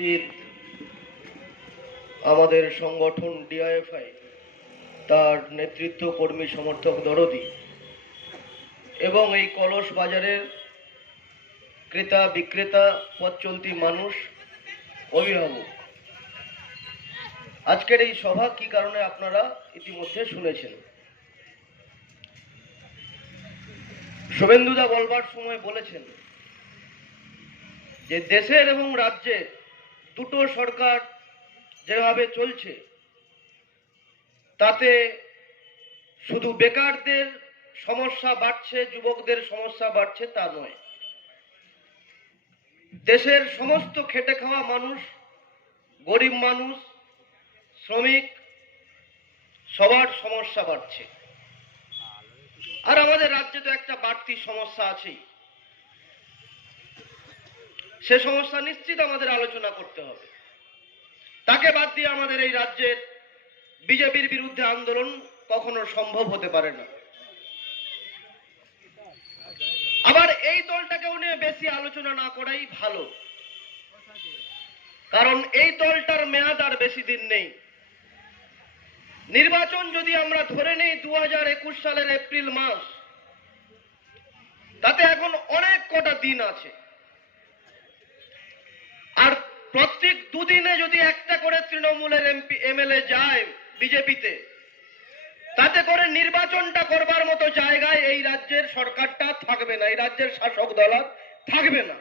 উপস্থিত আমাদের সংগঠন ডিআইএফআই, তার নেতৃত্ব কর্মী সমর্থক দরদি এবং এই কলস বাজারের ক্রেতা বিক্রেতা, পথ চলতি মানুষ, অভিভাবক। আজকের এই সভা কি কারণে আপনারা ইতিমধ্যে শুনেছেন। শুভেন্দুদা বলবার সময় বলেছেন যে দেশের এবং রাজ্যের দুটো সরকার যেভাবে চলছে তাতে শুধু বেকারদের সমস্যা বাড়ছে, যুবকদের সমস্যা বাড়ছে তা নয়, দেশের সমস্ত খেটে খাওয়া মানুষ, গরিব মানুষ, শ্রমিক, সবার সমস্যা বাড়ছে। আর আমাদের রাজ্যে তো একটা বাড়তি সমস্যা আছেই, সে সমস্যা নিশ্চিত আমাদের আলোচনা করতে হবে। তাকে বাদ দিয়ে আমাদের এই রাজ্যের বিজেপির বিরুদ্ধে আন্দোলন কখনো সম্ভব হতে পারে না। আবার এই দলটাকেও নিয়ে বেশি আলোচনা না করাই ভালো, কারণ এই দলটার মেয়াদ আর বেশি দিন নেই। নির্বাচন যদি আমরা ধরে নেই 2021 সালের এপ্রিল মাস, তাতে এখন অনেক কটা দিন আছে। আর প্রত্যেক দুদিনে যদি একটা করে তৃণমূলের এমপি এমএলএ যায় বিজেপিতে, তাতে করে নির্বাচনটা করবার মতো জায়গায় এই রাজ্যের সরকারটা থাকবে না, এই রাজ্যের শাসক দল থাকবে না।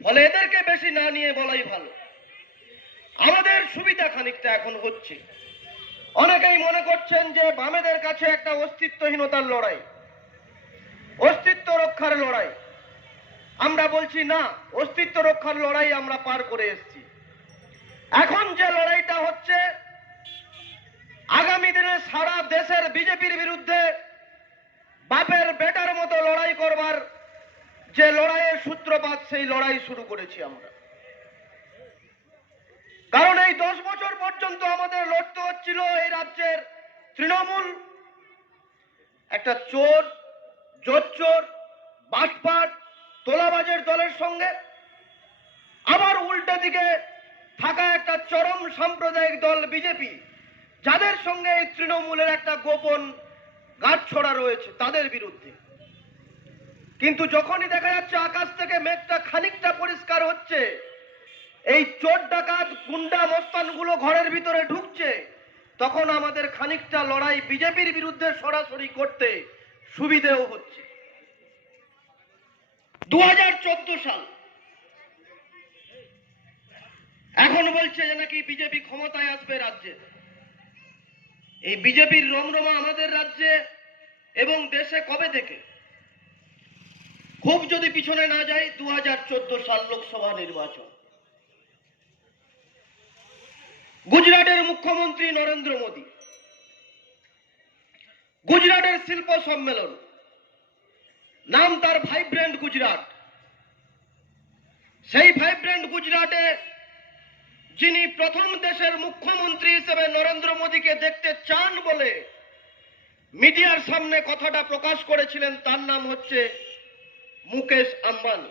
ফলে এদেরকে বেশি না নিয়ে বলাই ভালো। আমাদের সুবিধা খানিকটা এখন হচ্ছে। অনেকেই মনে করছেন যে বামেদের কাছে একটা অস্তিত্বহীনতার লড়াই, অস্তিত্ব রক্ষার লড়াই। আমরা বলছি না, অস্তিত্ব রক্ষার লড়াই আমরা পার করে এসেছি। এখন যে লড়াইটা হচ্ছে, আগামী দিনে সারা দেশের বিজেপির বিরুদ্ধে বাপের বেটার মতো লড়াই করবার যে লড়াইয়ের সূত্রপাত, সেই লড়াই শুরু করেছি আমরা। কারণ এই 10 বছর পর্যন্ত আমাদের লড়তে হচ্ছিল এই রাজ্যের তৃণমূল একটা চোর, জোচ্চোর, বাটপাট, তোলাবাজের দলের সঙ্গে, আবার উল্টো দিকে থাকা একটা চরম সাম্প্রদায়িক দল বিজেপি, যাদের সঙ্গে এই তৃণমূলের একটা গোপন গাঁটছড়া রয়েছে, তাদের বিরুদ্ধে। কিন্তু যখনই দেখা যাচ্ছে আকাশ থেকে মেঘটা খানিকটা পরিষ্কার হচ্ছে, এই চোর ডাকাত গুন্ডা মস্তানগুলো ঘরের ভিতরে ঢুকছে, তখন আমাদের খানিকটা লড়াই বিজেপির বিরুদ্ধে সরাসরি করতে সুবিধেও হচ্ছে। 2014 সাল, এখন বলছে যে নাকি বিজেপি ক্ষমতায় আসবে রাজ্যে। এই বিজেপির রমরমা আমাদের রাজ্যে এবং দেশে কবে থেকে? খুব যদি পিছনে না যাই, 2014 সাল লোকসভা নির্বাচন। গুজরাটের মুখ্যমন্ত্রী নরেন্দ্র মোদী, গুজরাটের শিল্প সম্মেলন, নাম তার ভাইব্রেন্ট গুজরাট। সেই ভাইব্রেন্ট গুজরাটে যিনি প্রথম দেশের মুখ্যমন্ত্রী হিসেবে নরেন্দ্র মোদীকে দেখতে চান বলে মিডিয়ার সামনে কথাটা প্রকাশ করেছিলেন, তার নাম হচ্ছে মুকেশ আম্বানি।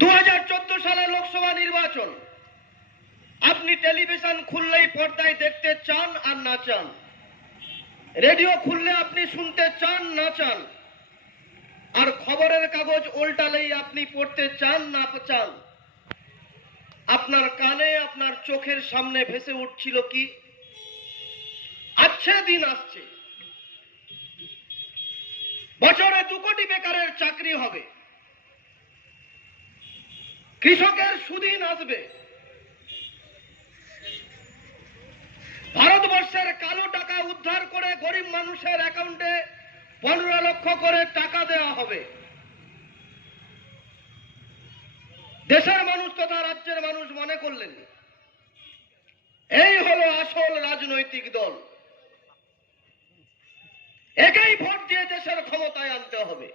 2014 সালে লোকসভা নির্বাচন, আপনি টেলিভিশন খুললেই পর্দায় দেখতে চান আর না চান, রেডিও খুললে আপনি শুনতে চান না চান, আর খবরের কাগজ উল্টালেই আপনি পড়তে চান না চান, আপনার কানে, আপনার চোখের সামনে ভেসে উঠছিল কি? আচ্ছা দিন আসছে, বছরে 2 কোটি বেকারের চাকরি হবে, কৃষকের সুদিন আসবে, ভারতবর্ষের কালো টাকা উদ্ধার করে গরিব মানুষের অ্যাকাউন্টে 15 লক্ষ করে টাকা দেওয়া হবে। দেশের মানুষ তথা রাজ্যের মানুষ মনে করলেন এই হলো আসল রাজনৈতিক দল, একেই ভোট দিয়ে দেশের ক্ষমতায় আনতে হবে।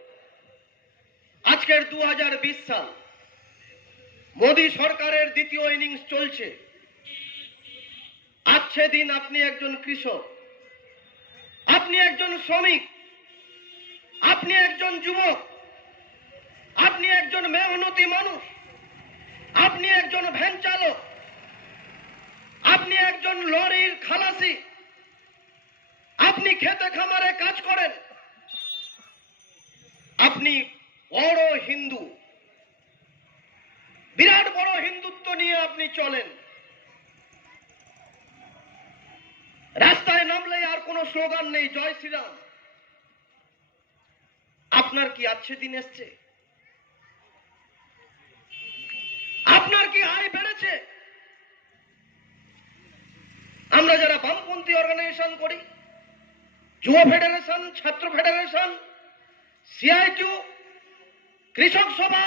আজকের 2020 সাল, মোদী সরকারের দ্বিতীয় ইনিংস চলছে। আজ সেদিন আপনি একজন কৃষক, আপনি একজন শ্রমিক, আপনি একজন যুবক, আপনি একজন মেহনতি মানুষ, একজন ভ্যান চালক, আপনি একজন লরির খালাসি, আপনি খেতে খামারে কাজ করেন, আপনি বড় হিন্দু, বিরাট বড় হিন্দুত্ব নিয়ে আপনি চলেন, রাস্তায় নামলে আর কোনো স্লোগান নেই জয় শ্রীরাম। আপনার কি আছে দিন এসছে? আপনার কি আয় বেড়েছে? আমরা যারা বামপন্থী অর্গানাইজেশন করি, যুব ফেডারেশন, ছাত্র ফেডারেশন, সিআইটিউ, কৃষক সভা,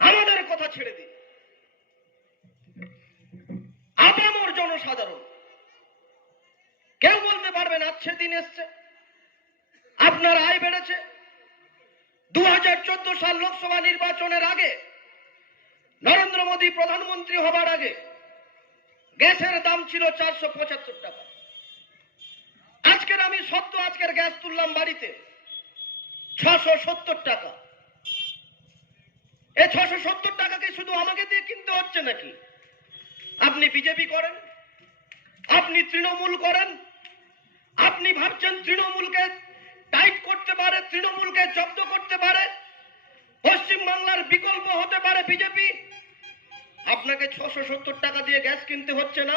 আমাদের কথা ছেড়ে দিন, আপামর জনসাধারণ কেউ বলতে পারবেন আছে দিন এসছে? আপনার আয় বেড়েছে? 2014 সাল লোকসভা নির্বাচনের আগে, নরেন্দ্র মোদী প্রধানমন্ত্রী হবার আগে গ্যাসের দাম ছিল 475 টাকা। আমি আজকের গ্যাস তুললাম বাড়িতে 670 টাকা। এই 670 টাকাকে শুধু আমাকে দিয়ে কিনতে হচ্ছে নাকি? আপনি বিজেপি করেন, আপনি তৃণমূল করেন, আপনি ভাবছেন তৃণমূলকে টাইট করতে পারে, তৃণমূলকে জব্দ করতে পারে, পশ্চিম বাংলার বিকল্প হতে পারে বিজেপি। আপনাকে 670 টাকা দিয়ে গ্যাস কিনতে হচ্ছে না।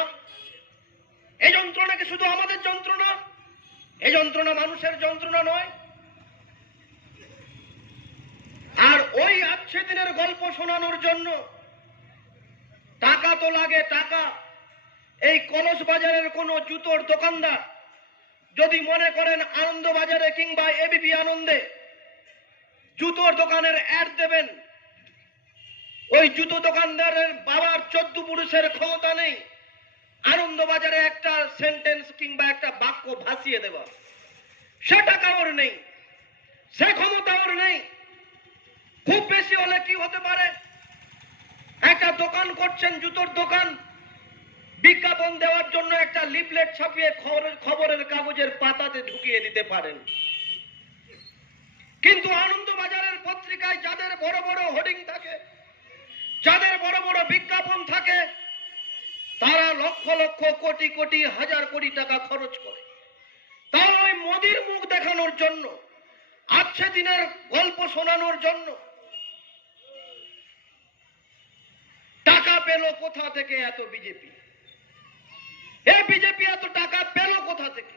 এই যন্ত্রণা কি শুধু আমাদের যন্ত্রণা? এই যন্ত্রণা মানুষের যন্ত্রণা নয়? আর ওই আছে দিনের গল্প শোনানোর জন্য টাকা তো লাগে, টাকা। এই কলস বাজারের কোন জুতোর দোকানদার যদি মনে করেন আনন্দ বাজারে কিংবা এবিপি আনন্দে জুতোর দোকানের অ্যাড দেবেন, ওই জুতো দোকানদারের বাবার 14 পুরুষের ক্ষমতা নেই আনন্দ বাজারে একটা সেন্টেন্স কিংবা একটা বাক্য ভাসিয়ে দেওয়া। সে টাকা ওর নেই, সে ক্ষমতা ওর নেই। খুব বেশি হলে কি হতে পারে, একটা দোকান করছেন, জুতোর দোকান, বিজ্ঞাপন দেওয়ার জন্য একটা লিফলেট ছাপিয়ে খবরের কাগজের পাতাতে ঢুকিয়ে দিতে পারেন। কিন্তু আনন্দ বাজারের পত্রিকায় যাদের বড় বড় হোর্ডিং থাকে, যাদের বড় বড় বিজ্ঞাপন থাকে, তারা লক্ষ লক্ষ কোটি কোটি হাজার কোটি টাকা খরচ করে। তাও ওই মোদির মুখ দেখানোর জন্য, আছে দিনের গল্প শোনানোর জন্য। টাকা পেল কোথা থেকে এত বিজেপি? এই বিজেপি এত টাকা পেল কোথা থেকে?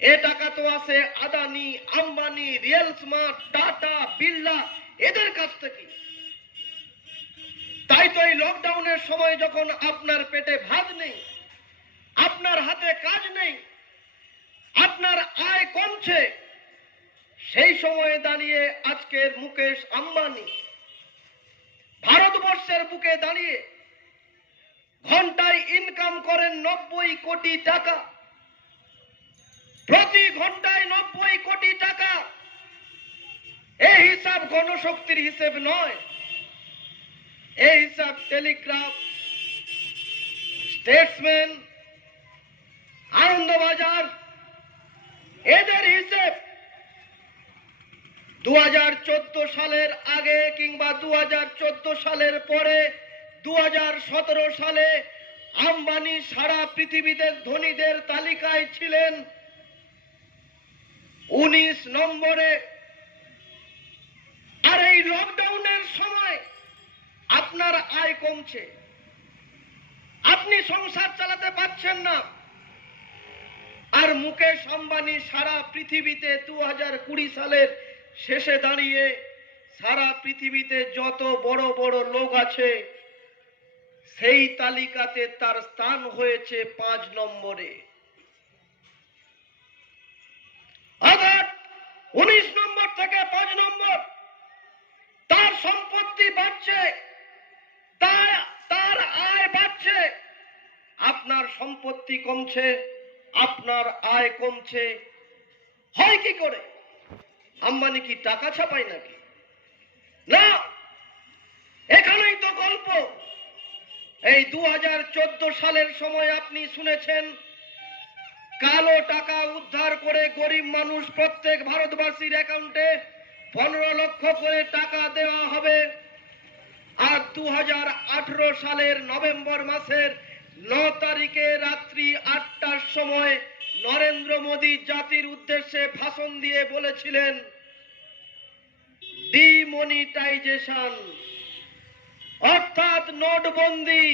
এ টাকা তো আসে Adani, Ambani, real smart, tata, Birla এদের কাছ থেকে। তাই তো এই লকডাউনের সময় যখন আপনার পেটে ভাত নেই, আপনার হাতে কাজ নেই, আপনার আয় কমছে, সেই সময়ে দাঁড়িয়ে আজকের মুকেশ আম্বানি ভারতবর্ষের বুকে দাঁড়িয়ে ঘন্টায় ইনকাম করেন 90 কোটি টাকা। প্রতি ঘন্টায় 90 কোটি টাকা। এই হিসাব গণশক্তির হিসেব নয়, এই হিসাব টেলিগ্রাফ, স্টেটসম্যান, আনন্দবাজার এদের হিসেব। 2014 সালের আগে কিংবা 2014 সালের পরে 2017 সালে আম্বানি সারা পৃথিবীতে ধনীদের তালিকায় ছিলেন 19 নম্বরে। আর এই লকডাউনের সময় আপনার আয় কমছে, আপনি সংসার চালাতে পারছেন না। আর মুকেশ আম্বানি সারা পৃথিবীতে 2020 সালের শেষে দাঁড়িয়ে সারা পৃথিবীতে যত বড় বড় লোক আছে সেই তালিকাতে তার স্থান হয়েছে 5 নম্বরে। অর্থাৎ 19 নম্বর থেকে 5 নম্বর। তার সম্পত্তি বাড়ছে, তার আয় বাড়ছে, আপনার সম্পত্তি কমছে, আপনার আয় কমছে। হয় কি করে? আম্বানি কি টাকা ছাপায় নাকি? না, এখানেই তো গল্প। এই 2014 সালের সময় আপনি শুনেছেন কালো টাকা উদ্ধার করে গরিব মানুষ প্রত্যেক ভারতবাসীর অ্যাকাউন্টে 15 লক্ষ করে টাকা দেওয়া হবে। 2018 সালের নভেম্বর মাসের 9 তারিখে রাত্রি 8টার সময় নরেন্দ্র মোদী জাতির উদ্দেশ্যে ভাষণ দিয়ে বলেছিলেন, ডিমনিটাইজেশন অর্থাৎ নোটবন্দি,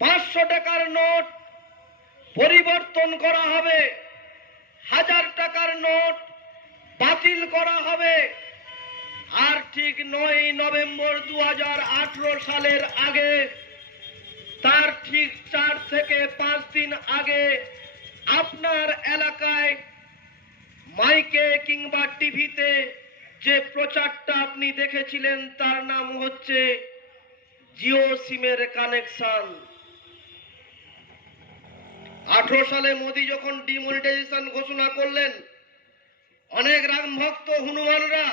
500 টাকার নোট পরিবর্তন করা হবে, 1000 টাকার নোট বাতিল করা হবে। আর ঠিক 9 নভেম্বর 2018 সালের আগে, তার ঠিক 4 থেকে 5 দিন আগে আপনার এলাকায় মাইকে কিংবা টিভিতে যে প্রচারটা আপনি দেখেছিলেন তার নাম হচ্ছে জিও সিমের কানেকশন। 18 সালে মোদী যখন ডিমনিটাইজেশন ঘোষণা করলেন, অনেক রাম ভক্ত হনুমানরা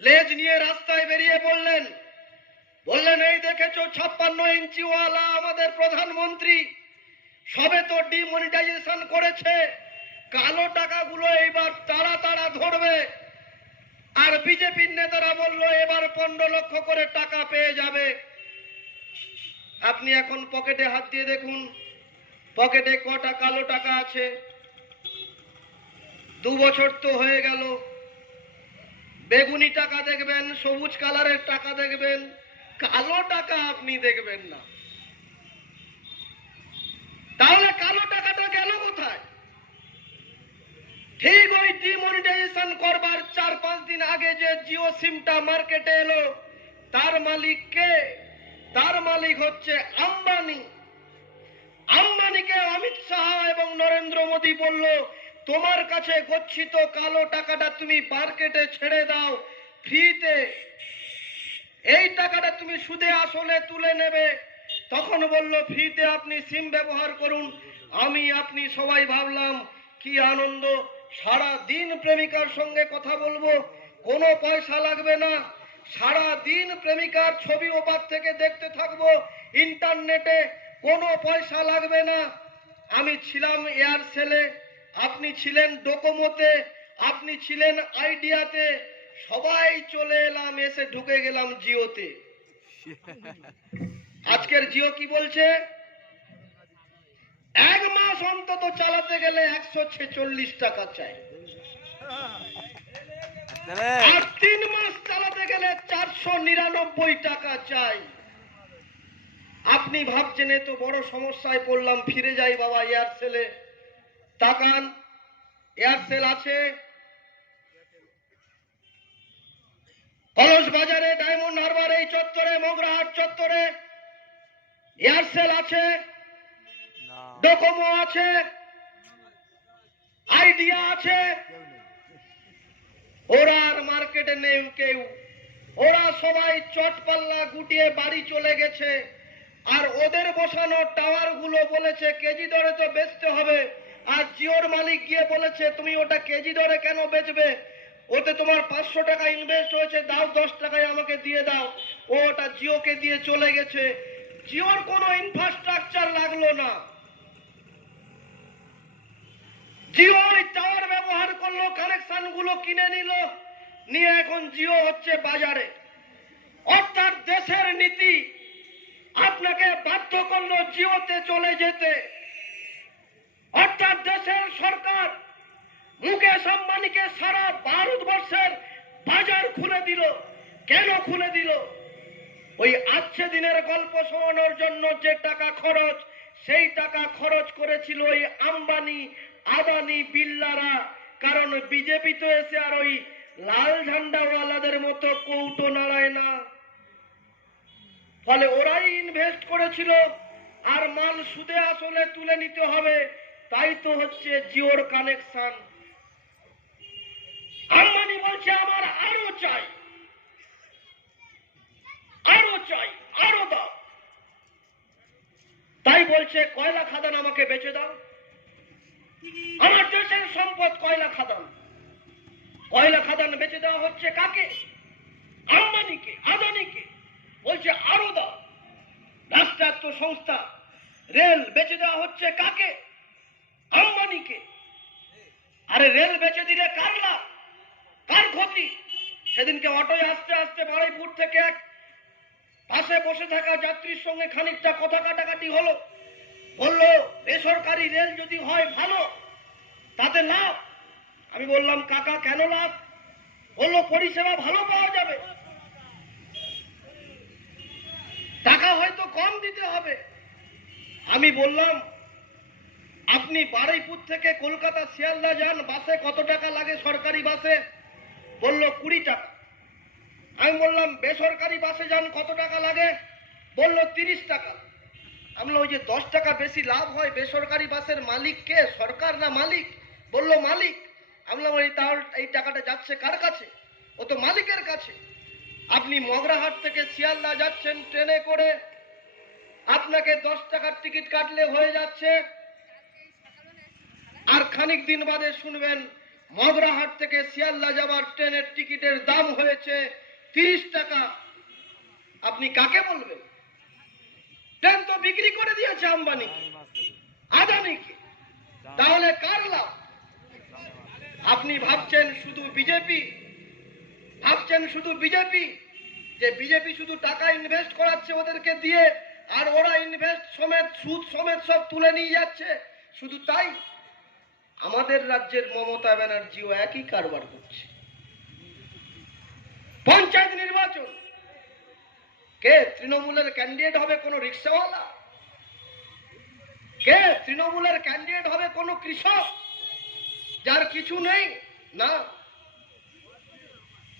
লেজ নিয়ে রাস্তায় বেরিয়ে বললেন, এই দেখেছো 56 ইঞ্চিওয়ালা আমাদের প্রধানমন্ত্রী সবে তো ডিমনিটাইজেশন করেছে, কালো টাকাগুলো এবার তাড়া তাড়া ধরবে। আর বিজেপির নেতারা বলল এবার 15 লক্ষ করে টাকা পেয়ে যাবে। আপনি এখন পকেটে হাত দিয়ে দেখুন, পকেটে কটা কালো টাকা আছে। 2 বছর তো হয়ে গেল, বেগুনি টাকা দেখবেন, সবুজ কালারের টাকা দেখবেন, কালো টাকা আপনি দেখবেন না। তাহলে কালো টাকাটা গেল কোথায়? ঠিক ওই ডিমনিটাইজেশন করবার 4-5 দিন আগে যে জিও সিমটা মার্কেটে এলো, তার মালিক কে? তার মালিক হচ্ছে আম্বানি। আম্বানিকে অমিত শাহ এবং নরেন্দ্র মোদী বলল, তোমার কাছে গচ্ছিত কালো টাকাটা তুমি মার্কেটে ছেড়ে দাও ফ্রিতে, এই টাকাটা তুমি সুদে আসলে তুলে নেবে। তখন বলল ফ্রিতে আপনি সিম ব্যবহার করুন। আমি আপনি সবাই ভাবলাম কি আনন্দ, সারা দিন প্রেমিকার সঙ্গে কথা বলবো, কোনো পয়সা লাগবে না, সারা দিন প্রেমিকার ছবি ওপার থেকে দেখতে থাকবো ইন্টারনেটে, কোনো পয়সা লাগবে না। আমি ছিলাম এয়ারসেলে, আপনি ছিলেন ডোকোমোতে, আপনি ছিলেন আইডিয়াতে, সবাই চলে এলাম, এসে ঢুকে গেলাম জিওতে। আজকের জিও কি বলছে? 1 মাস অন্তত চালাতে গেলে 146 টাকা চাই, আর 3 মাস চালাতে গেলে 499 টাকা চাই। আপনি ভাবছেন এ তো বড় সমস্যায় পড়লাম, ফিরে যাই বাবা এয়ারসেলে। তাকান, এয়ারসেল আছে কলস বাজারে, ডায়মন্ড হারবার এই চত্বরে, মগরাহাট চত্বরে এয়ারসেল আছে, ডোকোমো আছে, আইডিয়া আছে। ওরা আর মার্কেটে নেই কেউ, ওরা সবাই চটপাল্লা গুটিয়ে বাড়ি চলে গেছে। আর ওদের বসানো টাওয়ার গুলো বলেছে কেজি দরে তো বেচতে হবে, আর জিওর মালিক গিয়ে বলেছে তুমি ওটা কেজি দরে কেন বেচবে, ওতে তোমার 500 টাকা ইনভেস্ট হয়েছে, দাও 10 টাকায় আমাকে দিয়ে দাও। ও ওটা জিওকে দিয়ে চলে গেছে। জিওর কোনো ইনফ্রাস্ট্রাকচার লাগলো না, জিও ওই টাওয়ার ব্যবহার করলো, কানেকশন গুলো কিনে নিল, নিয়ে এখন জিও হচ্ছে বাজারে। অর্থাৎ দেশের নীতি আপনাকে বাধ্য করলো জিওতে চলে যেতে। অর্থাৎ দেশের সরকার মুকেশ আম্বানিকে সারা ভারতবর্ষের বাজার খুলে দিল। কেন খুলে দিল? ওই আজকে দিনের গল্প শোনানোর জন্য যে টাকা খরচ, সেই টাকা খরচ করেছিল ওই আম্বানি, আদানি, বিল্লারা। কারণ বিজেপি তো এসে আর ওই লাল ঝান্ডাওয়ালাদের মতো কৌটো নাড়ায় না, ফলে ওরাই ইনভেস্ট করেছিল, আর মাল সুদে আসলে তুলে নিতে হবে। তাই তো হচ্ছে জিওর কানেকশন। আম্বানি বলছে আমার আরো চাই, আরো চাই, আরো দাও। তাই বলছে কয়লা খাদান আমাকে বেচে দাও, আমার দেশের সম্পদ কয়লা খাদান। কয়লা খাদান বেচে দেওয়া হচ্ছে কাকে? আম্বানিকে, আদানিকে। বলছে আরো দাও। রাষ্ট্রায়ত্ত সংস্থা রেল বেচে দেওয়া হচ্ছে কাকে? আম্বানিকে। আরে রেল বেচে দিলে কার লাভ, কার ক্ষতি? সেদিনকে অটোয় আসতে আসতে বারুইপুর থেকে এক পাশে বসে থাকা যাত্রীর সঙ্গে খানিকটা কথা কাটাকাটি হলো। বলল বেসরকারি রেল যদি হয় ভালো, তাতে লাভ। আমি বললাম কাকা কেন লাভ? বললো পরিষেবা ভালো পাওয়া যাবে, টাকা হয়তো কম দিতে হবে। আমি বললাম আপনি বারুইপুর থেকে কলকাতা শিয়ালদা যান, বাসে কত টাকা লাগে সরকারি বাসে? বলল 20 টাকা। আমি বললাম বেসরকারি বাসে যান কত টাকা লাগে? বলল 30 টাকা। আমি বললাম ওই যে 10 টাকা বেশি লাভ হয় বেসরকারি বাসের মালিক কে, সরকার না মালিক? বলল মালিক। আমি বললাম এই টাকাটা যাচ্ছে কার কাছে? ও তো মালিকের কাছে। আপনি মগরাহাট থেকে শিয়ালদা যাচ্ছেন ট্রেনে করে, আপনাকে 10 টাকার টিকিট কাটলে হয়ে যাচ্ছে, আর খানিক দিন বাদে শুনবেন মগরাহাট থেকে শিয়ালদা যাওয়ার ট্রেনের টিকিটের দাম হয়েছে 30 টাকা। আপনি কাকে বলবেন? ট্রেন তো বিক্রি করে দিয়েছে আম্বানি, আদানিকে, তাহলে কার লাভ? আপনি ভাবছেন শুধু বিজেপি, যে বিজেপি শুধু টাকা ইনভেস্ট করাচ্ছে ওদেরকে দিয়ে, আর ওরা ইনভেস্ট সমেত সুদ সমেত সব তুলে নিয়ে যাচ্ছে। শুধু তাই, আমাদের রাজ্যের মমতা ব্যানার্জিও একই কারবার করছে। পঞ্চায়েত নির্বাচন, কে তৃণমূলের ক্যান্ডিডেট হবে? কোনো রিক্সাওয়ালা? কে তৃণমূলের ক্যান্ডিডেট হবে? কোনো কৃষক যার কিছু নেই? না,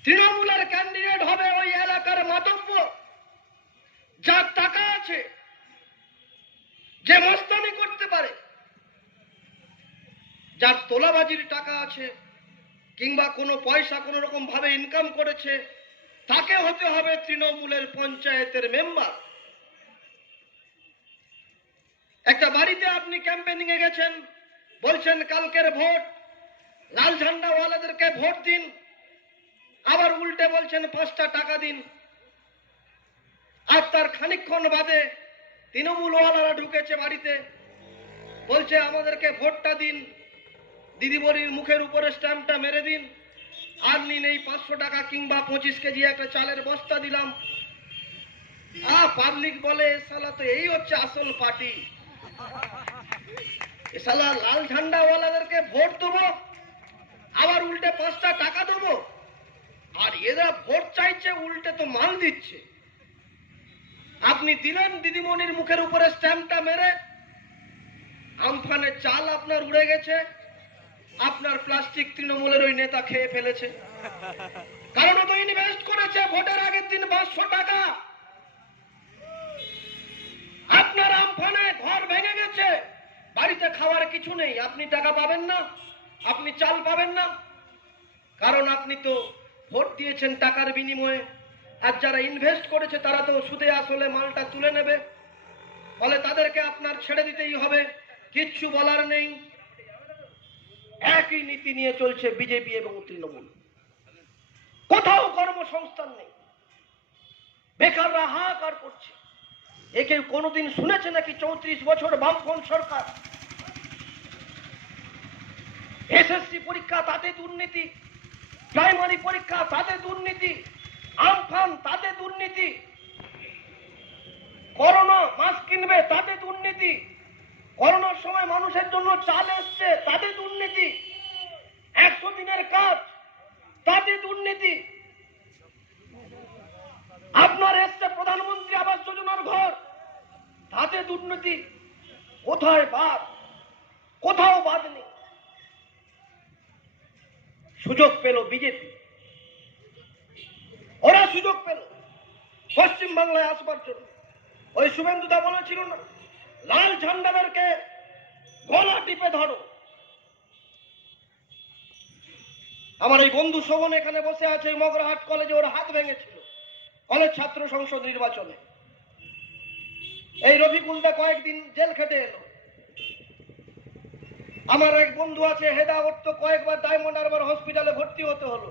তৃণমূলের ক্যান্ডিডেট হবে ওই এলাকার মাতব্য, যার টাকা আছে, যে মস্তানি করতে পারে, যার তোলাবাজির টাকা আছে, কিংবা কোনো পয়সা কোনো রকম ভাবে ইনকাম করেছে, তাকে হতে হবে তৃণমূলের পঞ্চায়েতের মেম্বার। একটা বাড়িতে আপনি ক্যাম্পেনিং এ গেছেন, বলছেন কালকের ভোট, লাল ঝান্ডাওয়ালাদেরকে ভোট দিন, আবার উল্টে বলছেন 5টা টাকা দিন। আর তার খানিকক্ষণ বাদে তৃণমূলওয়ালারা ঢুকেছে বাড়িতে, বলছে আমাদেরকে ভোটটা দিন, দিদিমণির মুখের উপরে স্ট্যাম্পটা মেরে দিন, আর নিন এই 500 টাকা কিংবা 25 কেজি একটা চালের বস্তা দিলাম। পাবলিক বলে শালা তো এই হচ্ছে আসল পার্টি, শালা লাল ঝান্ডাওয়ালাদেরকে ভোট দেবো, আবার উল্টে 5টা টাকা দেবো, আর এরা ভোট চাইছে উল্টে তো মাল দিচ্ছে। আপনি দিলেন দিদিমণির মুখের উপরে স্ট্যাম্পটা মেরে, আমফানের চাল আপনার উড়ে গেছে, আপনার প্লাস্টিক তৃণমূলের ওই নেতা খেয়ে ফেলেছে। কারণ ও তো ইনভেস্ট করেছে ভোটের আগের দিন 500 টাকা। আপনার আমফানে ঘর ভেঙে গেছে, বাড়িতে খাওয়ার কিছু নেই, আপনি টাকা পাবেন না, আপনি চাল পাবেন না, কারণ আপনি তো ভোট দিয়েছেন টাকার বিনিময়ে। আর যারা ইনভেস্ট করেছে তারা তো সুদে আসলে মালটা তুলে নেবে, ফলে তাদেরকে আপনার ছেড়ে দিতেই হবে, কিচ্ছু বলার নেই। একই নীতি নিয়ে চলছে বিজেপি এবং তৃণমূল। কোথাও কর্মসংস্থান নেই, বেকাররা হাহাকার করছে। একে কোনোদিন শুনেছে নাকি 34 বছর বামফ্রন্ট সরকার? এসএসসি পরীক্ষা তাতে দুর্নীতি, প্রাইমারি পরীক্ষা তাতে দুর্নীতি, আমফান তাতে দুর্নীতি, করোনা মাস্ক কিনবে তাতে দুর্নীতি, করোনার সময় মানুষের জন্য চাল এসছে তাতে দুর্নীতি, 100 দিনের কাজ তাতে দুর্নীতি, আপনার এসছে প্রধানমন্ত্রী আবাস যোজনার ঘর তাতে দুর্নীতি। কোথায় বাদ? কোথাও বাদ নেই। সুযোগ পেল বিজেপি, ওরা সুযোগ পেল পশ্চিম বাংলায় আসবার জন্য। ওই শুভেন্দুদা বলেছিল না, লাল ঝান্ডাদেরকে গলা টিপে ধরো। আমার এই বন্ধু শোভন এখানে বসে আছে, মগরাহাট কলেজে ওর হাত ভেঙেছিল কলেজ ছাত্র সংসদ নির্বাচনে। এই রফিকুলদা কয়েকদিন জেল খেটে এলো। আমার এক বন্ধু আছে হেদা, ওর তো কয়েকবার ডায়মন্ড হারবার হসপিটালে ভর্তি হতে হলো।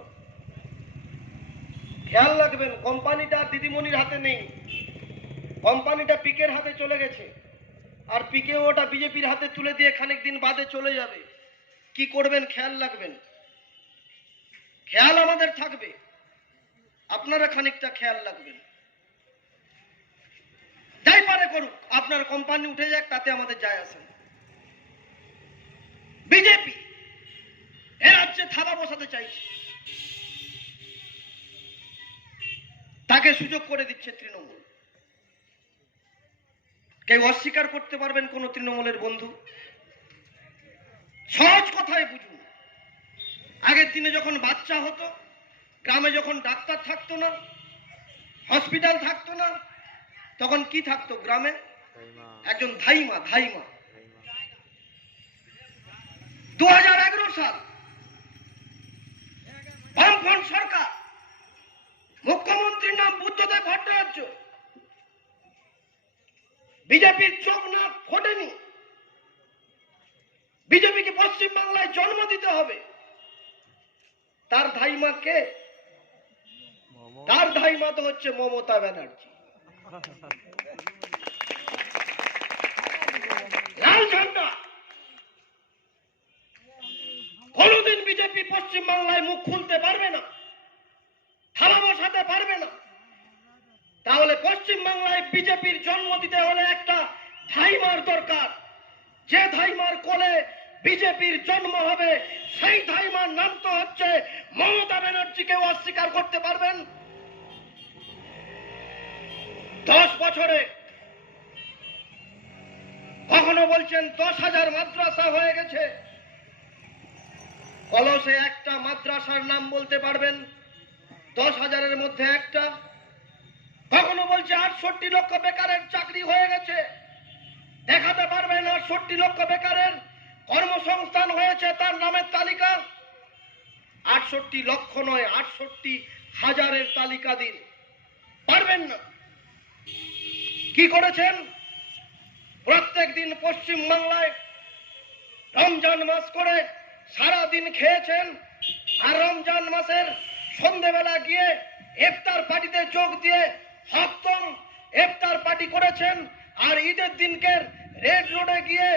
খেয়াল রাখবেন, কোম্পানিটা দিদিমণির হাতে নেই, কোম্পানিটা পিকের হাতে চলে গেছে, আর পিকে ওটা বিজেপির হাতে তুলে দিয়ে খানিক দিন বাদে চলে যাবে। কি করবেন খেয়াল রাখবেন, খেয়াল আমাদের থাকবে। আপনারা খানিকটা খেয়াল রাখবেন। যাই পারে করুক, আপনার কোম্পানি উঠে যাক, তাতে আমাদের যায় আসে না। বিজেপি এ রাজ্যে থাবা বসাতে চাইছে, তাকে সুযোগ করে দিচ্ছে তৃণমূল। কেউ অস্বীকার করতে পারবেন কোন তৃণমূলের বন্ধু? সহজ কথায় বুঝুন। আগের দিনে যখন বাচ্চা হতো, গ্রামে যখন ডাক্তার থাকতো না, হসপিটাল থাকতো না, তখন কি থাকতো গ্রামে? একজন ধাইমা। 2011 সাল বামফ্রন্ট সরকার, মুখ্যমন্ত্রীর নাম বুদ্ধদেব ভট্টাচার্য। বিজেপির চোখ না ফোটেনি, বিজেপিকে পশ্চিম বাংলায় জন্ম দিতে হবে। তার ধাইমা কে? তার ধাইমা তো হচ্ছে মমতা ব্যানার্জি। লাল ঝান্ডা। কোনদিন বিজেপি পশ্চিম বাংলায় মুখ খুলতে পারবে না, থালা বসাতে পারবে না। তাহলে পশ্চিম বাংলায় বিজেপির জন্ম দিতে হলে একটা ধাইমার দরকার। যে ধাইমার কোলে বিজেপির জন্ম হবে, সেই ধাইমার নাম তো হচ্ছে মমতা ব্যানার্জিকে অস্বীকার করতে পারবেন? 10 বছরে কখনো বলছেন 10,000 মাদ্রাসা হয়ে গেছে, কলসে একটা মাদ্রাসার নাম বলতে পারবেন? 10,000-এর মধ্যে একটা। কখনো বলছে 68 লক্ষ বেকারের চাকরি হয়ে গেছে, দেখাতে পারবেন 68 লক্ষ বেকারের কর্মসংস্থান হয়েছে তার নামের তালিকা? 68 লক্ষ নয়, 68,000-এর তালিকা দিন। পারবেন না। কি করেছেন? প্রত্যেক দিন পশ্চিম বাংলায় রমজান মাস করে সারা দিন খেয়েছেন, আর রমজান মাসের সন্ধ্যেবেলা গিয়ে ইফতার পার্টিতে যোগ দিয়ে সপ্তম ইফতার পার্টি করেছেন, আর ঈদের দিনকে রেড রোডে গিয়ে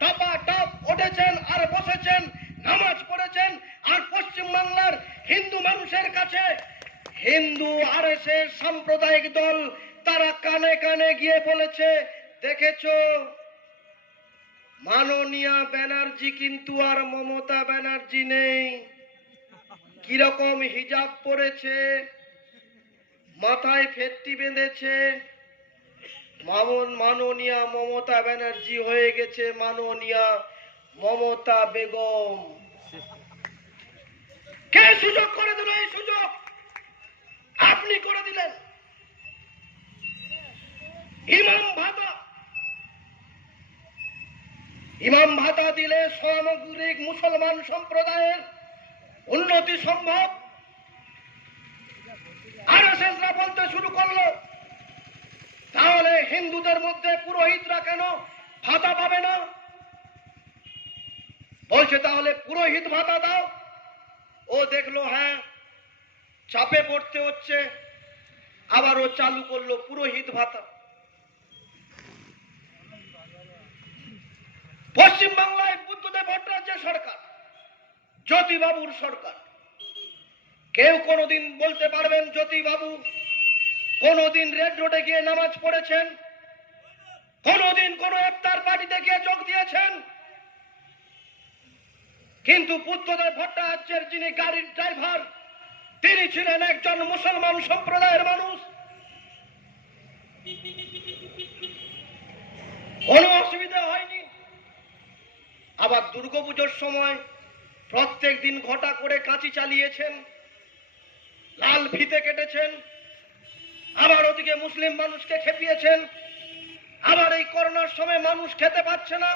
টাপা টাপ উঠেছেন আর বসেছেন, নামাজ পড়েছেন। আর পশ্চিম বাংলার হিন্দু মানুষের কাছে হিন্দু আরএসএস সাম্প্রদায়িক দল তারা কানে কানে গিয়ে বলেছে, দেখেছো মাননীয়া ব্যানার্জি কিন্তু আর মমতা ব্যানার্জি নেই। কিরকম হিজাব পরেছে, মাথায় ফেটটি বেঁধেছে, মাননীয়া মমতা ব্যানার্জি হয়ে গেছে মাননীয়া মমতা বেগম। কে সুযোগ করে দিল? এই সুযোগ আপনি করে দিলেন। ইমাম ভাতা দিলে সামগ্রিক মুসলমান সম্প্রদায়ের উন্নতি সম্ভব। আরএসএসরা বলতে শুরু করলো, তাহলে হিন্দুদের মধ্যে পুরোহিতরা কেন ভাতা পাবে না? বলছে তাহলে পুরোহিত ভাতা দাও। ও দেখলো হ্যাঁ চাপে পড়তে হচ্ছে, আবার ও চালু করলো পুরোহিত ভাতা। পশ্চিম বাংলায় বুদ্ধদেব ভট্টাচার্যের সরকার, জ্যোতিবাবুর সরকার। কেউ কোনোদিন বলতে পারবেন জ্যোতিবাবু কোনোদিন রেড রোডে গিয়ে নামাজ পড়েছেন? কোনোদিন কোন ইফতার পার্টিতে গিয়ে যোগ দিয়েছেন? কিন্তু বুদ্ধদেব ভট্টাচার্যের যিনি গাড়ির ড্রাইভার, তিনি ছিলেন একজন মুসলমান সম্প্রদায়ের মানুষ। কোনো অসুবিধা হয়নি। আবার দুর্গাপুজোর সময় প্রত্যেক দিন ঘটা করে কাঁচি চালিয়েছেন, লাল ফিতে কেটেছেন, আবার ওদিকে মুসলিম মানুষকে খেপিয়েছেন। আবার এই করোনার সময় মানুষ খেতে পাচ্ছে না,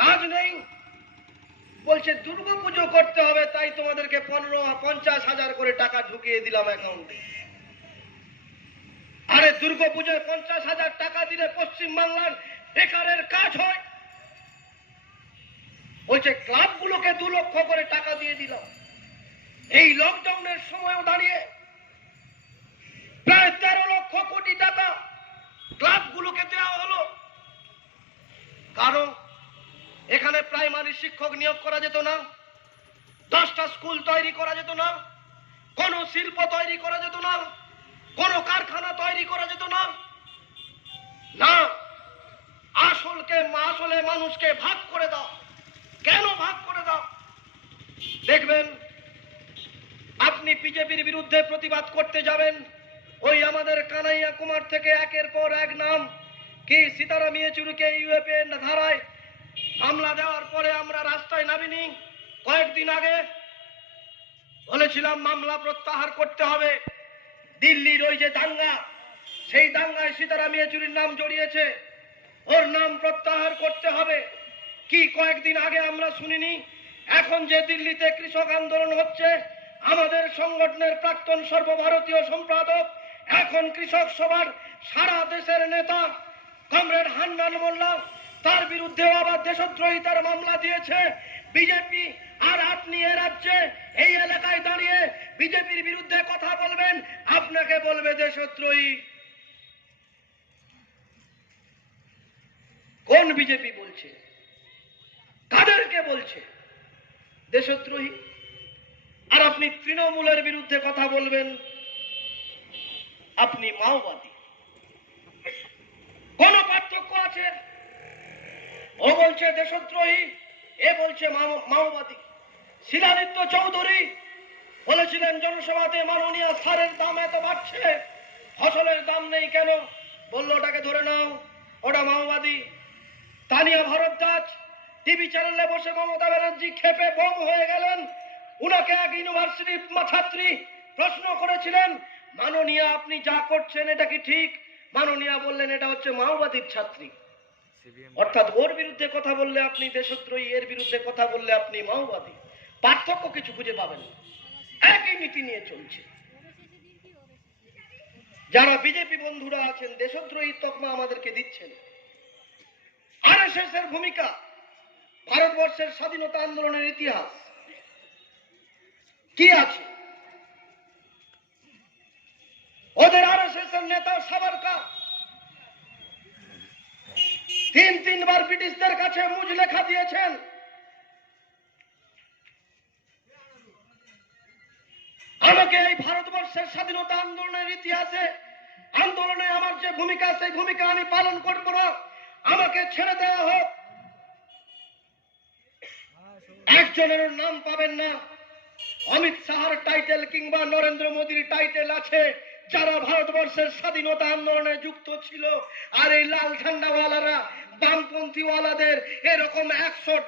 কাজ নেই, বলছে দুর্গাপুজো করতে হবে, তাই তোমাদেরকে 50,000 করে টাকা ঢুকিয়ে দিলাম অ্যাকাউন্টে। আরে দুর্গাপুজোয় 50,000 টাকা দিলে পশ্চিম বাংলার বেকারের কাজ হয়? বলছে ক্লাবগুলোকে 2 লক্ষ করে টাকা দিয়ে দিলাম। এই লকডাউনের সময়ও দাঁড়িয়ে প্রায় 13 লক্ষ কোটি টাকা ক্লাবগুলোকে দেওয়া হলো। কারণ এখানে প্রাইমারি শিক্ষক নিয়োগ করা যেত না, 10টা স্কুল তৈরি করা যেত না, কোনো শিল্প তৈরি করা যেত না, কোনো কারখানা তৈরি করা যেত না। না, আসলে মানুষকে ভাগ করে দাও। কেন ভাগ করে দাও? দেখবেন আপনি বিজেপির বিরুদ্ধে প্রতিবাদ করতে যাবেন, ওই আমাদের কানাইয়া কুমার থেকে একের পর এক নাম কি সীতারাম ইয়েচুরিকে ইউএপি ধারায় মামলা দেওয়ার পরে আমরা রাস্তায় নামিনি। কয়েকদিন আগে বলেছিলাম মামলা প্রত্যাহার করতে হবে। দিল্লির ওই যে দাঙ্গা, সেই দাঙ্গায় সীতারাম ইয়েচুরির নাম জড়িয়েছে, ওর নাম প্রত্যাহার করতে হবে। কি কয়েকদিন আগে আমরা শুনিনি? এখন যে দিল্লিতে কৃষক আন্দোলন হচ্ছে, আমাদের সংগঠনের প্রাক্তন সর্বভারতীয় সম্পাদক, এখন কৃষক সভার সারা দেশের নেতা কমরেড হান্নান মোল্লা, তার বিরুদ্ধে আবার দেশদ্রোহিতার মামলা দিয়েছে বিজেপি। আর আপনি এ রাজ্যে এই এলাকায় দাঁড়িয়ে বিজেপির বিরুদ্ধে কথা বলবেন, আপনাকে বলবে দেশদ্রোহী। কোন বিজেপি বলছে? কাদেরকে বলছে দেশদ্রোহী? আর আপনি তৃণমূলের বিরুদ্ধে কথা বলবেন আপনি মাওবাদী। কোন পার্থক্য আছে? ও বলছে দেশদ্রোহী, এ বলছে মাওবাদী। শিলাদিত্য চৌধুরী বলেছিলেন জনসভাতে, মাননীয় সারের দাম এত বাড়ছে, ফসলের দাম নেই কেন? বললো ওটাকে ধরে নাও, ওটা মাওবাদী। তানিয়া ভরদ্বাজ টিভি চ্যানেলে বসে মমতা ব্যানার্জি খেপে বোম হয়ে গেলেন। উনাকে এক ইউনিভার্সিটির ছাত্রী প্রশ্ন করেছিলেন, মাননীয়া আপনি যা করছেন এটা কি ঠিক? মাননীয়া বললেন এটা হচ্ছে মাওবাদীর ছাত্রী। অর্থাৎ ওর বিরুদ্ধে কথা বললে আপনি দেশদ্রোহী, এর বিরুদ্ধে কথা বললে আপনি মাওবাদী। পার্থক্য কিছু খুঁজে পাবেন না, একই নীতি নিয়ে চলছে। যারা বিজেপি বন্ধুরা আছেন দেশদ্রোহী তকমা আমাদেরকে দিচ্ছেন। আরএসএস এর ভূমিকা, ভারতবর্ষের স্বাধীনতা আন্দোলনের ইতিহাস কি আছে? ওদের আরএসএস এর নেতা সাবরকর তিনবার ব্রিটিশদের কাছে মুজ লেখা দিয়েছেন। আমাকে এই ভারতবর্ষের স্বাধীনতা আন্দোলনের ইতিহাসে আন্দোলনে আমার যে ভূমিকা, সেই ভূমিকা আমি পালন করব না, আমাকে ছেড়ে দেওয়া হোক। একজনের নাম পাবেন না অমিত শাহর টাইটেল কিংবা নরেন্দ্র মোদীর টাইটেল আছে যারা ভারতবর্ষের স্বাধীনতা আন্দোলনে যুক্ত ছিল। আর এই লাল ঝান্ডাওয়ালারা, বামপন্থীওয়ালাদের এরকম 100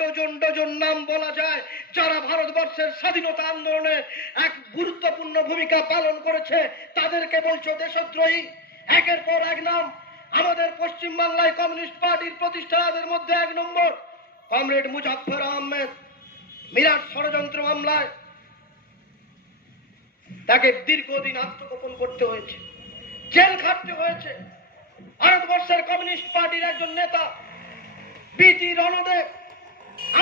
ডজন নাম বলা যায় যারা ভারতবর্ষের স্বাধীনতা আন্দোলনে এক গুরুত্বপূর্ণ ভূমিকা পালন করেছে। তাদেরকে বলছো দেশদ্রোহী। একের পর এক নাম। আমাদের পশ্চিম বাংলায় কমিউনিস্ট পার্টির প্রতিষ্ঠাতাদের মধ্যে 1 নম্বর কমরেড মুজাফফর আহমেদ। মিরাট ষড়যন্ত্র মামলায় তাকে দীর্ঘদিন আত্মগোপন করতে হয়েছে, জেল খাটতে হয়েছে। ভারতবর্ষের কমিউনিস্ট পার্টির একজন নেতা বিটি রণদেব,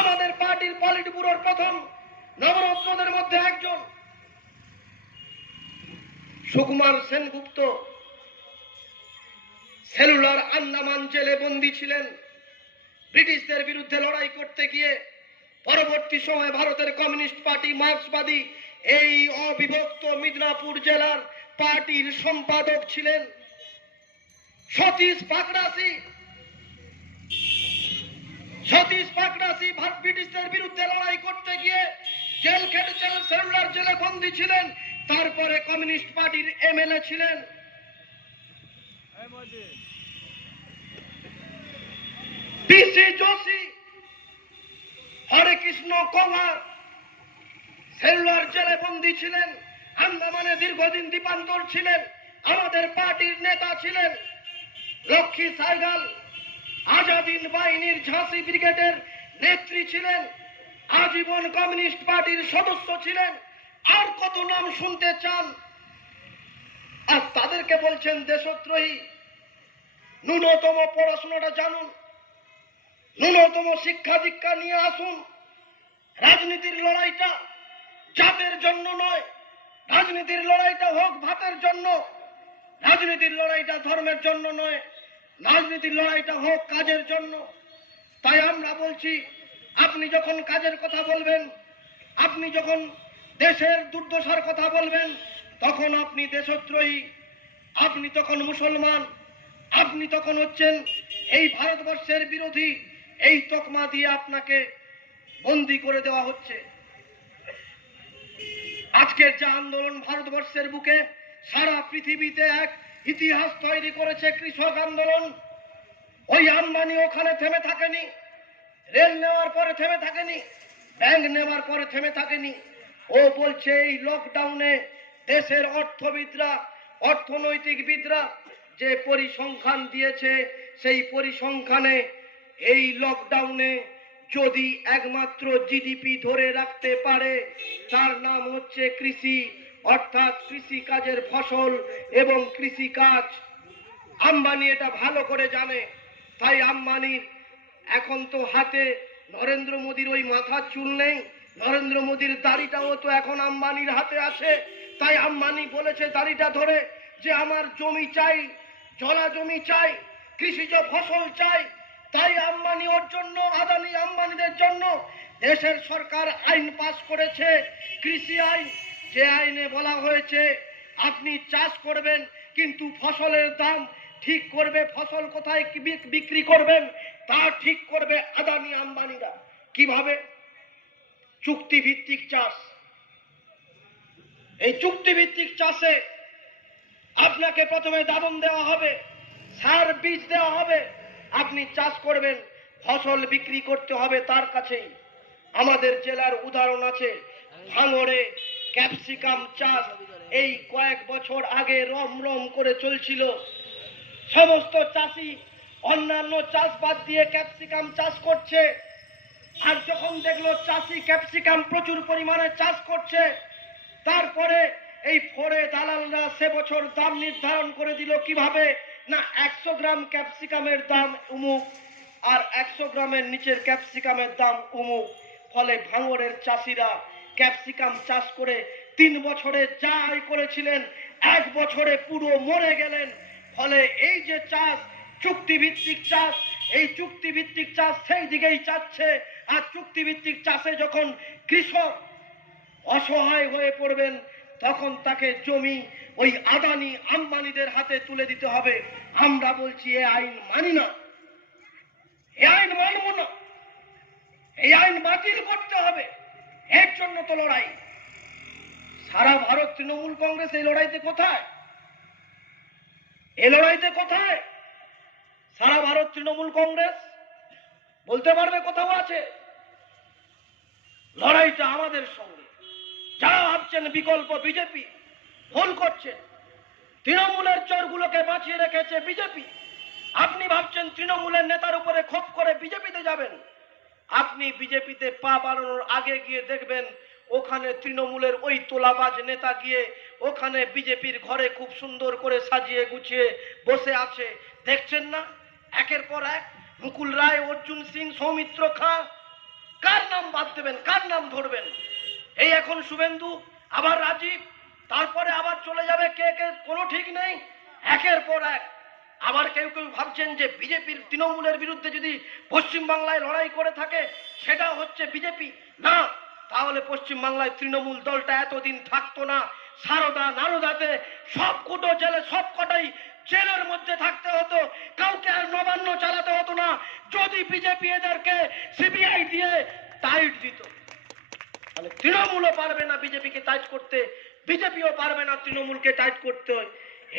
আমাদের পার্টির পলিট ব্যুরোর প্রথম নবরত্নদের মধ্যে একজন। সুকুমার সেনগুপ্ত সেলুলার আন্দামান জেলে বন্দী ছিলেন ব্রিটিশদের বিরুদ্ধে লড়াই করতে গিয়ে। পরবর্তী সময়ে ভারতের কমিউনিস্ট পার্টি মার্ক্সবাদী এই অবিভক্ত মিদনাপুর জেলার পার্টির সম্পাদক ছিলেন। সতীশ পাকড়াসি ব্রিটিশদের বিরুদ্ধে লড়াই করতে গিয়ে জেল খেটেছেন, সেলুলার জেলে বন্দী ছিলেন, তারপরে কমিউনিস্ট পার্টির এমএলএ ছিলেন। পিসি যোশী, হরে কৃষ্ণ কমার সেলুলার জেলে বন্দী ছিলেন, আন্দামানে দীর্ঘদিন দ্বীপান্তর ছিলেন, আমাদের পার্টির নেতা ছিলেন। লক্ষ্মী সাইগাল আজাদিন বাহিনীর ঝাঁসি ব্রিগেডের নেত্রী ছিলেন, আজীবন কমিউনিস্ট পার্টির সদস্য ছিলেন। আর কত নাম শুনতে চান? আর তাদেরকে বলছেন দেশদ্রোহী। ন্যূনতম পড়াশোনাটা জানুন, ন্যূনতম শিক্ষা দীক্ষা নিয়ে আসুন। রাজনীতির লড়াইটা জাতের জন্য নয়, রাজনীতির লড়াইটা হোক ভাতের জন্য, রাজনীতির লড়াইটা ধর্মের জন্য নয়, রাজনীতির লড়াইটা হোক কাজের জন্য। তাই আমরা বলছি, আপনি যখন কাজের কথা বলবেন, আপনি যখন দেশের দুর্দশার কথা বলবেন, তখন আপনি দেশদ্রোহী, আপনি তখন মুসলমান, আপনি তখন হচ্ছেন এই ভারতবর্ষের বিরোধী। এই তকমা দিয়ে আপনাকে বন্দী করে দেওয়া হচ্ছে। আজকের যে আন্দোলন ভারতবর্ষের বুকে সারা পৃথিবীতে এক ইতিহাস তৈরি করেছে কৃষক আন্দোলন, ওই আম্বানি ওখানে থেমে থাকেনি, রেল নেওয়ার পরে থেমে থাকেনি, ব্যাংক নেওয়ার পরে থেমে থাকেনি। ও বলছে এই লকডাউনে দেশের অর্থবিদরা, অর্থনৈতিকবিদরা যে পরিসংখ্যান দিয়েছে, সেই পরিসংখ্যানে এই লকডাউনে যদি একমাত্র জিডিপি ধরে রাখতে পারে, তার নাম হচ্ছে কৃষি, অর্থাৎ কৃষি কাজের ফসল এবং কৃষি কাজ। আম্বানি এটা ভালো করে জানে। তাই আম্বানির এখন তো হাতে নরেন্দ্র মোদীর ওই মাথার চুল নেই, নরেন্দ্র মোদীর দাড়িটাও তো এখন আম্বানির হাতে আছে। তাই আম্বানি বলেছে দাড়িটা ধরে যে আমার জমি চাই, জলা জমি চাই, কৃষিজ ফসল চাই। তাই আম্বানি ওর জন্য, আদানি আম্বানিদের জন্য দেশের সরকার আইন পাস করেছে, কৃষি আইন। যে আইনে বলা হয়েছে আপনি চাষ করবেন, কিন্তু ফসলের দাম ঠিক করবে, ফসল কোথায় বিক্রি করবেন তা ঠিক করবে আদানি আম্বানিরা। কিভাবে? চুক্তিভিত্তিক চাষ। এই চুক্তিভিত্তিক চাষে আপনাকে প্রথমে দাদন দেওয়া হবে, সার বীজ দেওয়া হবে, আপনি চাষ করবেন, ফসল বিক্রি করতে হবে তার কাছেই। আমাদের জেলার উদাহরণ আছে, ভাঙড়ে ক্যাপসিকাম চাষ এই কয়েক বছর আগে রমরম করে চলছিল। সমস্ত চাষি অন্যান্য চাষ বাদ দিয়ে ক্যাপসিকাম চাষ করছে। আর যখন দেখলো চাষি ক্যাপসিকাম প্রচুর পরিমাণে চাষ করছে, তারপরে এই ফোরে দালালরা সে বছর দাম নির্ধারণ করে দিল। কিভাবে? না, 100 গ্রাম ক্যাপসিকামের দাম উমুক, আর 100 গ্রামের নিচের ক্যাপসিকামের দাম উমুক। ফলে ভাঙড়ের চাষিরা ক্যাপসিকাম চাষ করে 3 বছরে যা আয় করেছিলেন, 1 বছরে পুরো মরে গেলেন। ফলে এই যে চাষ, চুক্তিভিত্তিক চাষ, এই চুক্তিভিত্তিক চাষ সেই দিকেই যাচ্ছে। আর চুক্তিভিত্তিক চাষে যখন কৃষক অসহায় হয়ে পড়বেন, তখন তাকে জমি ওই আদানি আম্বানিদের হাতে তুলে দিতে হবে। আমরা বলছি এ আইন মানি না, এ আইন মানব না, এই আইন বাতিল করতে হবে। এর জন্য তো লড়াই। সারা ভারত তৃণমূল কংগ্রেস এই লড়াইতে কোথায়? এই লড়াইতে কোথায় সারা ভারত তৃণমূল কংগ্রেস? বলতে পারবে কোথাও আছে? লড়াইটা আমাদের সঙ্গে। যারা ভাবছেন বিকল্প বিজেপি, ভুল করছেন। তৃণমূলের চোরগুলোকে বাঁচিয়ে রেখেছে বিজেপি। আপনি ভাবছেন তৃণমূলের নেতার উপরে ক্ষোভ করে বিজেপিতে যাবেন। আপনি বিজেপিতে পা বাড়ানোর আগে গিয়ে দেখবেন ওখানে তৃণমূলের ওই তোলাবাজ নেতা গিয়ে ওখানে বিজেপির ঘরে খুব সুন্দর করে সাজিয়ে গুছিয়ে বসে আছে। দেখছেন না? একের পর এক মুকুল রায়, অর্জুন সিং, সৌমিত্র খাঁ, কার নাম বাদ দেবেন, কার নাম ধরবেন? এই এখন শুভেন্দু, আবার রাজীব, তারপরে আবার চলে যাবে কে কে, কোনো ঠিক নেই। একের পর এক। আবার কেউ কেউ ভাবছেন যে বিজেপির তৃণমূলের বিরুদ্ধে যদি পশ্চিমবাংলায় লড়াই করে থাকে সেটা হচ্ছে বিজেপি। না, তাহলে পশ্চিমবাংলায় তৃণমূল দলটা এতদিন থাকতো না। সারদা নারদাতে সব কুটো জেলে সব কটাই জেলের মধ্যে থাকতে হতো, কাউকে আর নবান্ন চালাতে হতো না, যদি বিজেপি এদেরকে সিবিআই দিয়ে টাইট দিত। তাহলে তৃণমূলও পারবে না বিজেপিকে টাইট করতে, বিজেপিও পারবে না তৃণমূলকে টাইট করতে।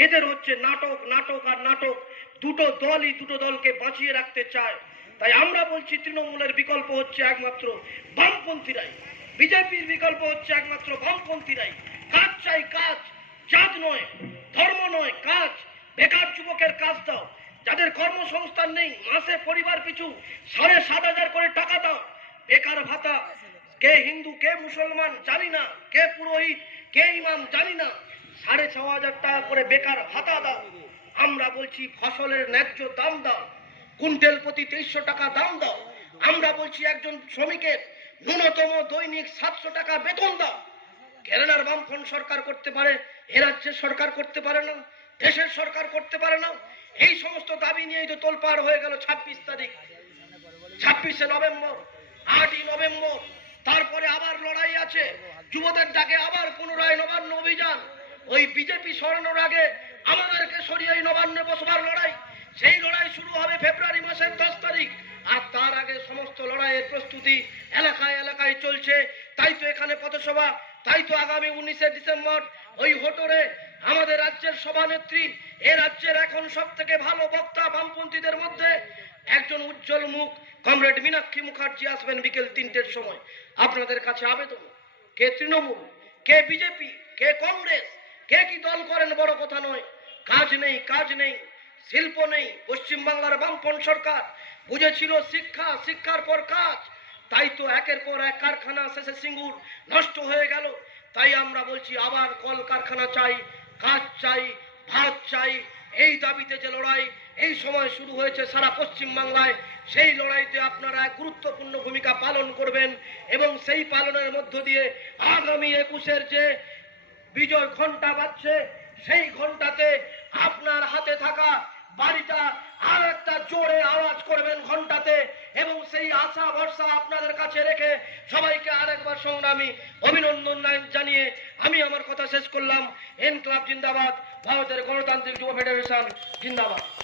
এদের হচ্ছে নাটক, নাটক আর নাটক। দুটো দলই দুটো দলকে বাঁচিয়ে রাখতে চায়। তাই আমরা বলছি তৃণমূলের বিকল্প হচ্ছে একমাত্র বামপন্থীরাই, বিজেপির বিকল্প হচ্ছে একমাত্র বামপন্থীরাই। কাজ চাই, কাজ, জাত নয়, ধর্ম নয়, কাজ। বেকার যুবকের কাজ দাও, যাদের কর্মসংস্থান নেই মাসে পরিবার পিছু 7,500 করে টাকা দাও। বেকার ভাতা, কে হিন্দু কে মুসলমান জানি না, কে পুরোহিত কে ইমাম জানি না, 6,500 টাকা করে বেকার ভাতা দাও। আমরা বলছি ফসলের ন্যায্য দাম দাও, কুইন্টাল প্রতি 2300 টাকা দাম দাও। আমরা বলছি একজন শ্রমিকের ন্যূনতম দৈনিক 700 টাকা বেতন দাও। কেরালার বামফ্রন্ট সরকার করতে পারে, এ রাজ্যের সরকার করতে পারে না, দেশের সরকার করতে পারে না। এই সমস্ত দাবি নিয়েই তো তোলপাড় হয়ে গেল 26 তারিখ, 26শে নভেম্বর, 8ই নভেম্বর তারপরে আবার লড়াই আছে, যুবদের ডাকে আবার পুনরায় নবান্ন অভিযান। ওই বিজেপি সরানোর আগে আমাদেরকে সরিয়ে এই নবান্নে বসবার লড়াই, সেই লড়াই শুরু হবে ফেব্রুয়ারি মাসের 10 তারিখ। আর তার আগে সমস্ত লড়াইয়ের প্রস্তুতি এলাকায় এলাকায় চলছে। তাই তো এখানে পথসভা, তাই তো আগামী 19শে ডিসেম্বর ওই হোটরে আমাদের রাজ্যের সভানেত্রী, এ রাজ্যের এখন সব থেকে ভালো বক্তা বামপন্থীদের মধ্যে একজন উজ্জ্বল মুখ কমরেড মীনাক্ষী মুখার্জি আসবেন বিকেল 3টের সময়। আপনাদের কাছে আবেদন, কে তৃণমূল, কে বিজেপি, কে কংগ্রেস, কে কি দল করেন বড় কথা নয়, কাজ নেই, কাজ নেই, শিল্প নেই। পশ্চিমবাংলার বামপন্থী সরকার বুঝেছিল শিক্ষা, শিক্ষার পর কাজ। তাই তো একের পর এক কারখানা শেষে সিঙ্গুর নষ্ট হয়ে গেল। তাই আমরা বলছি আবার কল কারখানা চাই, কাজ চাই, ভাত চাই। এই দাবিতে যে লড়াই এই সময় শুরু হয়েছে সারা পশ্চিম বাংলায়, সেই লড়াইতে আপনারা এক গুরুত্বপূর্ণ ভূমিকা পালন করবেন এবং সেই পালনের মধ্য দিয়ে আগামী 21-এর যে বিজয় ঘন্টা বাজছে, সেই ঘন্টাতে আপনার হাতে থাকা বাড়িটা আর একটা জোরে আওয়াজ করবেন ঘন্টাতে, এবং সেই আশা ভরসা আপনাদের কাছে রেখে সবাইকে আরেকবার সংগ্রামী অভিনন্দন জানিয়ে আমি আমার কথা শেষ করলাম। এনক্লাব জিন্দাবাদ, ভারতের গণতান্ত্রিক যুব ফেডারেশন জিন্দাবাদ।